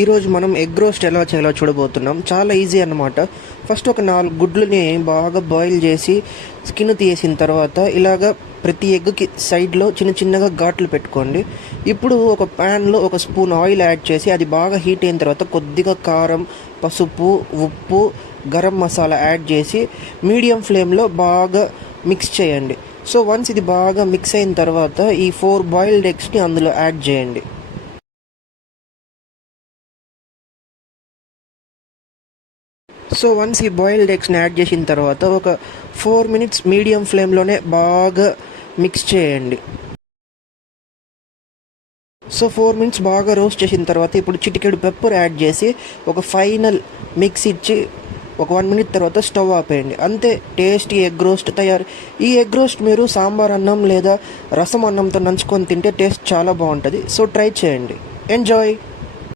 ఈరోజు మనం egg roast ఎలా చేయాలో చూడబోతున్నాం. చాలా ఈజీ అన్నమాట. ఫస్ట్ ఒక 4 గుడ్లని బాగా బాయిల్ చేసి స్కిన్ తీసిన తర్వాత ఇలాగ ప్రతి ఎగ్కి సైడ్లో చిన్న చిన్నగా ఘాట్లు పెట్టుకోండి. ఇప్పుడు ఒక ప్యాన్లో ఒక స్పూన్ ఆయిల్ యాడ్ చేసి అది బాగా హీట్ అయిన తర్వాత కొద్దిగా కారం, పసుపు, ఉప్పు, గరం మసాలా యాడ్ చేసి మీడియం ఫ్లేమ్లో బాగా మిక్స్ చేయండి. సో వన్స్ ఇది బాగా మిక్స్ అయిన తర్వాత ఈ 4 బాయిల్డ్ ఎగ్స్ని అందులో యాడ్ చేయండి. సో వన్స్ ఈ బాయిల్డ్ ఎగ్స్ని యాడ్ చేసిన తర్వాత ఒక 4 మినిట్స్ మీడియం ఫ్లేమ్లోనే బాగా మిక్స్ చేయండి. సో 4 మినిట్స్ బాగా రోస్ట్ చేసిన తర్వాత ఇప్పుడు చిటికెడు పెప్పర్ యాడ్ చేసి ఒక ఫైనల్ మిక్స్ ఇచ్చి ఒక 1 మినిట్ తర్వాత స్టవ్ ఆపేయండి. అంతే, టేస్టీ ఎగ్ రోస్ట్ తయారు. ఈ ఎగ్ రోస్ట్ మీరు సాంబార్ అన్నం లేదా రసం అన్నంతో నంచుకొని తింటే టేస్ట్ చాలా బాగుంటుంది. సో ట్రై చేయండి. ఎంజాయ్.